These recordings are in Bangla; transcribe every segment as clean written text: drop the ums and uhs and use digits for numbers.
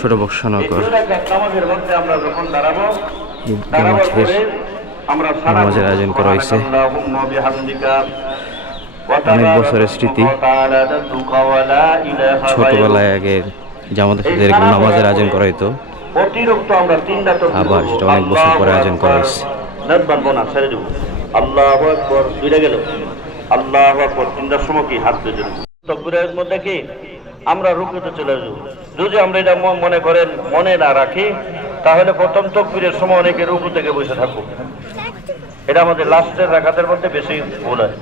ছোট বক্সনগর নামাজের আয়োজন করা হয়েছে। অনেক বছরের স্মৃতি, ছোটবেলায় আগে জামাতের সাথে এরকম নামাজের আয়োজন করা হইতো, আবার সেটা অনেক বছর পরে আয়োজন করা হয়েছে। আল্লাহু আকবার, দুইটা গেল। আল্লাহু আকবার, তিনটার সময় কি হাত ধরে তাকবীরের মধ্যে কি আমরা রুকুতে চলে যাব। যদি আমরা এটা মনে করেন, মনে না রাখি, তাহলে প্রথম তাকবীরের সময় অনেকে রুকু থেকে বসে থাকবো। এটা আমাদের লাস্টের রাকাতের মধ্যে বেশি ভুল হয়,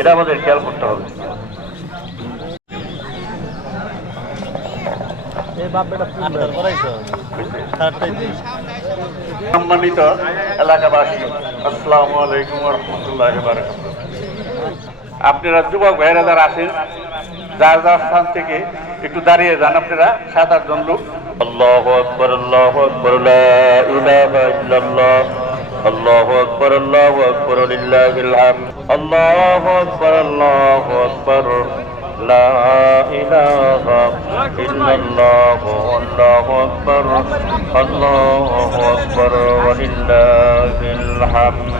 এটা আমাদের খেয়াল করতে হবে। সম্মানিত এলাকাবাসী, আসসালামু আলাইকুম ওয়া রাহমাতুল্লাহি ওয়া বারাকাতুহু। আপনারা যুবক ভাইরা যারা আছেন, যার যার স্থান থেকে একটু দাঁড়িয়ে যান। আপনারা 7-8 জন লোক। আল্লাহু আকবার, আল্লাহু আকবার, লা ইলাহা ইল্লাল্লাহ, আল্লাহু আকবার, আল্লাহু আকবার, লিল্লাহিল হামদ, আল্লাহু আকবার, আল্লাহু আকবার, লা ইলাহা ইল্লাল্লাহ, আল্লাহু আকবার, আল্লাহু আকবার, ওয়া লিল্লাহিল হামদ,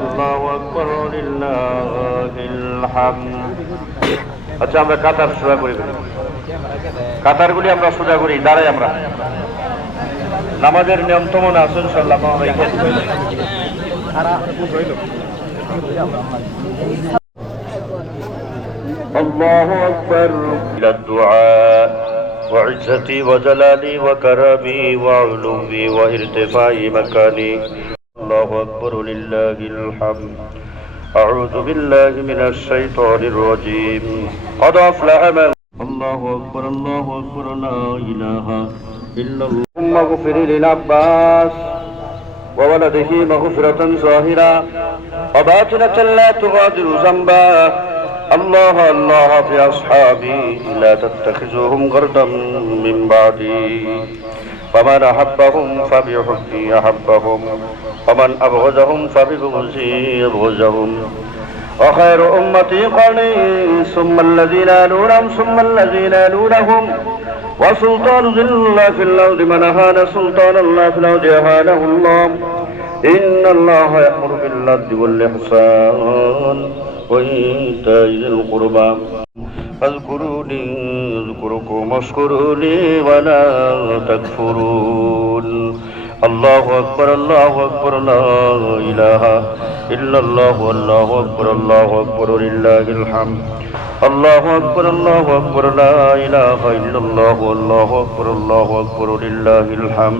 আল্লাহু আকবার, ওয়া লিল্লাহিল হামদ। আচ্ছা, আমরা কাতার সোজা করি, কাতারগুলি আমরা সোজা করি, দাঁড়াই আমরা। নামাজের নিয়ম তো মনে আছে ইনশাআল্লাহ। আল্লাহু আকবার। ইলা দুআ وعزتي وجلالي وكرمي وعلوي وارتفاع مكاني. الله أكبر لله الحمد. أعوذ بالله من الشيطان الرجيم. قد أفلح من. الله أكبر، الله أكبر، لا إله إلا الله. ثم اغفر للعباس وولده مغفرة ظاهرة وباطنة لا تغادر ذنبا. الله الله في أصحابي لا تتخذوهم غردا من بعدي. فمن أحبهم فبحبي أحبهم ومن أبغضهم فببغضي أبغضهم. وخير أمتي قرني ثم الذين يلونهم ثم الذين يلونهم. وسلطان ذي الله في الأرض من أهان سلطان الله في الأرض أهانه الله. إن الله يأمر بالعدل والإحسان وإيتاء ذي القربى. فاذكروني أذكركم واشكروا لي ولا تكفرون. الله أكبر، الله أكبر، لا إله إلا الله، الله أكبر، الله أكبر، لله الحمد. الله أكبر، الله أكبر، لا إله إلا الله، الله أكبر، الله أكبر، لله الحمد.